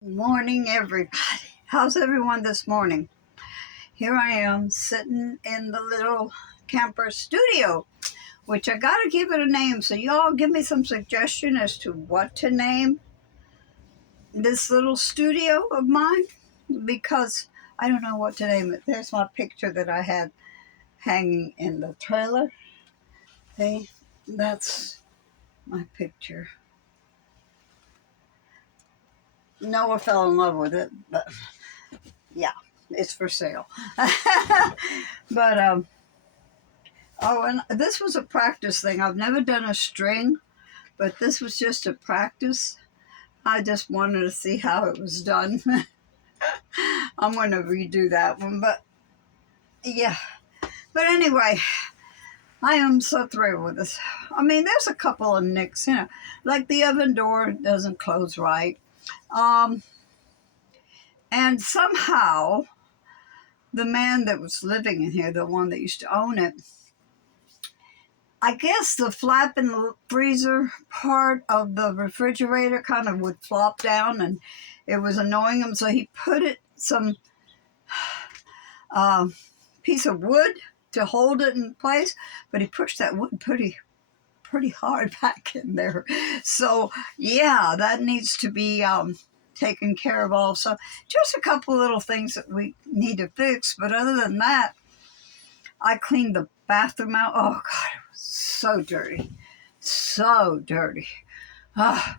Morning, everybody. How's everyone this morning? Here I am sitting in the little camper studio, which I gotta give it a name. So y'all give me some suggestion as to what to name this little studio of mine, because I don't know what to name it. There's my picture that I had hanging in the trailer. See, that's my picture. Noah fell in love with it, but yeah, it's for sale. But oh, and this was a practice thing. I've never done a string, but this was just a practice. I just wanted to see how it was done. I'm going to redo that one, but yeah. But anyway, I am so thrilled with this. I mean, there's a couple of nicks, like the oven door doesn't close right. And somehow, the man that was living in here, the one that used to own it, I guess the flap in the freezer part of the refrigerator kind of would flop down, and it was annoying him. So he put some piece of wood to hold it in place, but he pushed that wood pretty hard back in there. So yeah, that needs to be taken care of also. Just a couple little things that we need to fix, but other than that, I cleaned the bathroom out. Oh God, it was so dirty. So dirty. Oh,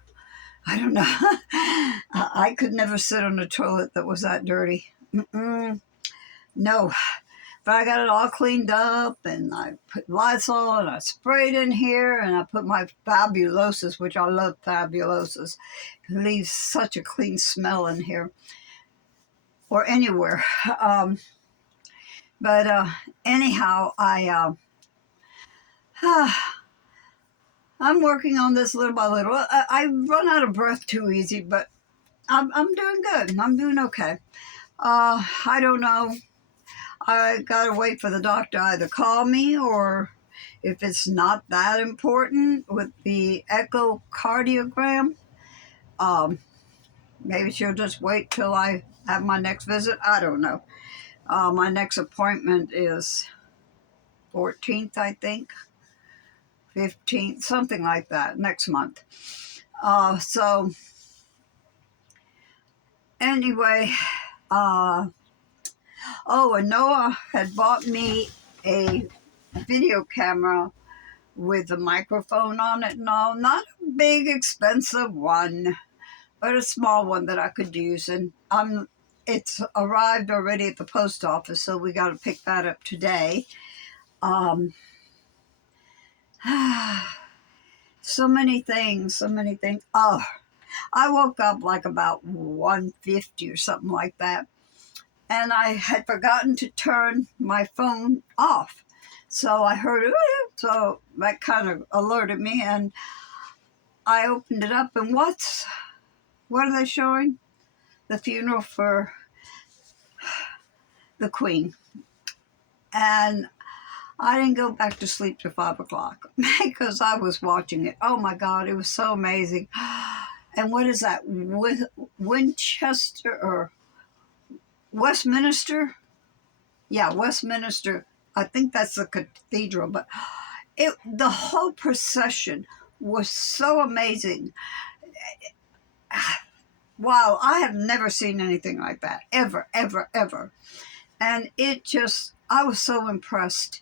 I don't know. I could never sit on a toilet that was that dirty. No. But I got it all cleaned up, and I put Lysol, and I sprayed in here, and I put my Fabulosis, which I love Fabulosis. It leaves such a clean smell in here, or anywhere. But anyhow, I'm working on this little by little. I run out of breath too easy, but I'm doing good. I'm doing okay. I don't know. I gotta wait for the doctor to either call me, or if it's not that important with the echocardiogram, maybe she'll just wait till I have my next visit. I don't know. My next appointment is 14th, I think. 15th, something like that, next month. So anyway, and Noah had bought me a video camera with a microphone on it and all. Not a big, expensive one, but a small one that I could use. And it's arrived already at the post office, so we got to pick that up today. So many things. Oh, I woke up like about 1:50 or something like that, and I had forgotten to turn my phone off. So I heard it, so that kind of alerted me, and I opened it up, and what are they showing? The funeral for the Queen. And I didn't go back to sleep till 5 o'clock because I was watching it. Oh my God, it was so amazing. And what is that? Winchester or Westminster? Yeah, Westminster. I think that's the cathedral, but the whole procession was so amazing. Wow, I have never seen anything like that, ever, ever, ever. And I was so impressed.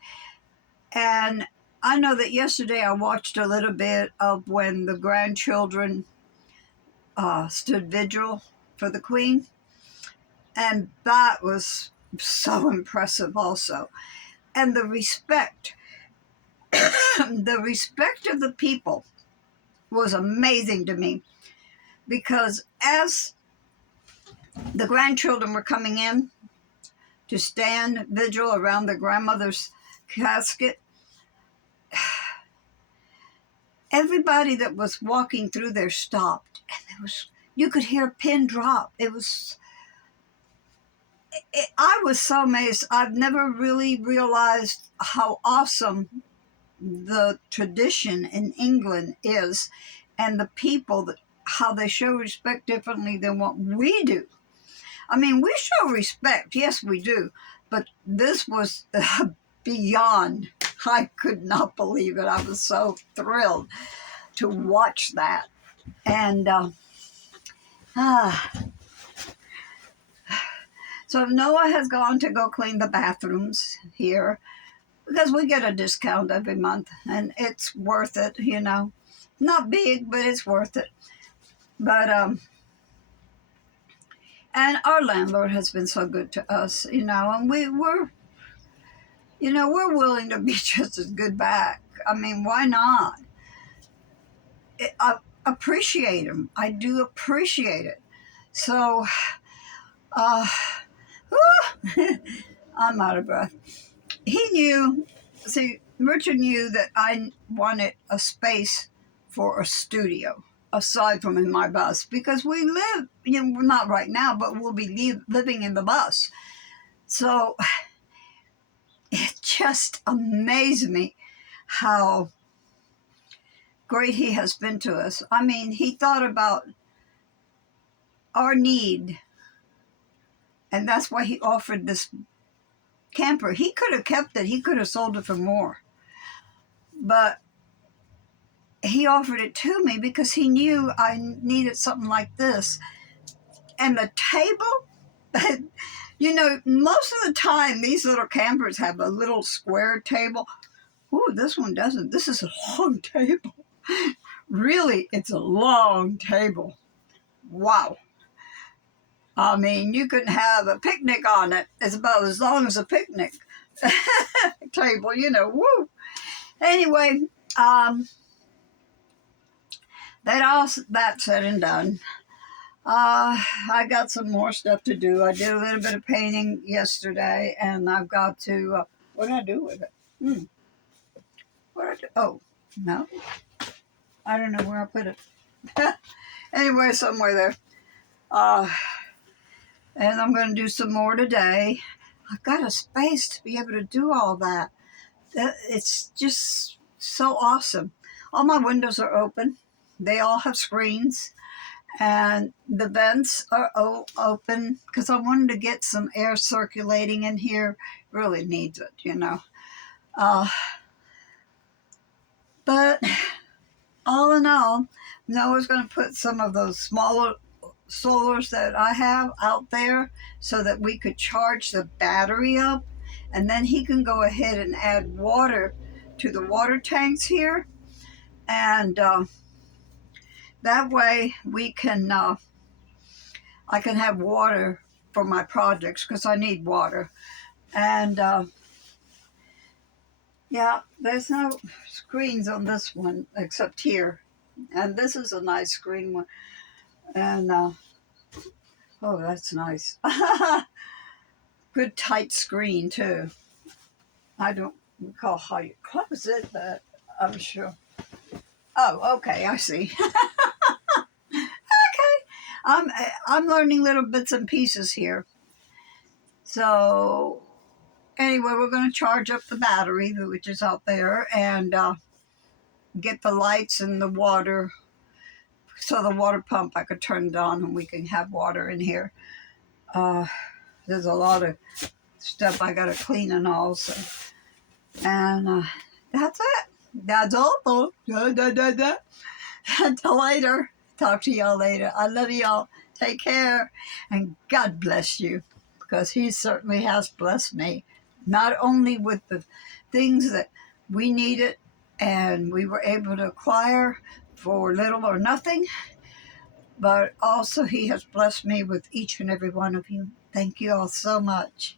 And I know that yesterday I watched a little bit of when the grandchildren stood vigil for the Queen. And that was so impressive also. And the respect, the respect of the people was amazing to me. Because as the grandchildren were coming in to stand vigil around their grandmother's casket, everybody that was walking through there stopped. And you could hear a pin drop. I was so amazed. I've never really realized how awesome the tradition in England is, and the people how they show respect differently than what we do. I mean, we show respect, yes, we do, but this was beyond. I could not believe it. I was so thrilled to watch that. And so Noah has gone to go clean the bathrooms here because we get a discount every month, and it's worth it, you know. Not big, but it's worth it. But and our landlord has been so good to us, you know, and we're we're willing to be just as good back. I mean, why not? I appreciate him. I do appreciate it. So, uh, I'm out of breath. He knew, see, Richard knew that I wanted a space for a studio aside from in my bus because we live, you know, not right now, but we'll be living in the bus. So it just amazed me how great he has been to us. I mean, he thought about our need, and that's why he offered this camper. He could have kept it. He could have sold it for more. But he offered it to me because he knew I needed something like this. And the table, you know, most of the time these little campers have a little square table. Ooh, this one doesn't. This is a long table. Really, it's a long table. Wow. I mean, you can have a picnic on it. It's about as long as a picnic table, you know. Woo. Anyway, that said and done. I got some more stuff to do. I did a little bit of painting yesterday, and I've got to. What did I do with it? What did I do? Oh, no. I don't know where I put it. Anyway, somewhere there. And I'm going to do some more today. I've got a space to be able to do all that. It's just so awesome. All my windows are open. They all have screens. And the vents are open because I wanted to get some air circulating in here. Really needs it, you know. But all in all, Noah's going to put some of those smaller solars that I have out there so that we could charge the battery up, and then he can go ahead and add water to the water tanks here, and that way we can I can have water for my projects because I need water. And yeah, there's no screens on this one except here, and this is a nice screen one. And oh, that's nice. Good tight screen too. I don't recall how you close it, but I'm sure. Oh, okay, I see. Okay, I'm learning little bits and pieces here. So anyway, we're going to charge up the battery, which is out there, and get the lights and the water. So the water pump, I could turn it on and we can have water in here. There's a lot of stuff I got to clean and all. So. And that's it. That's all. Until later. Talk to y'all later. I love y'all. Take care. And God bless you. Because he certainly has blessed me. Not only with the things that we needed and we were able to acquire for little or nothing, but also he has blessed me with each and every one of you. Thank you all so much.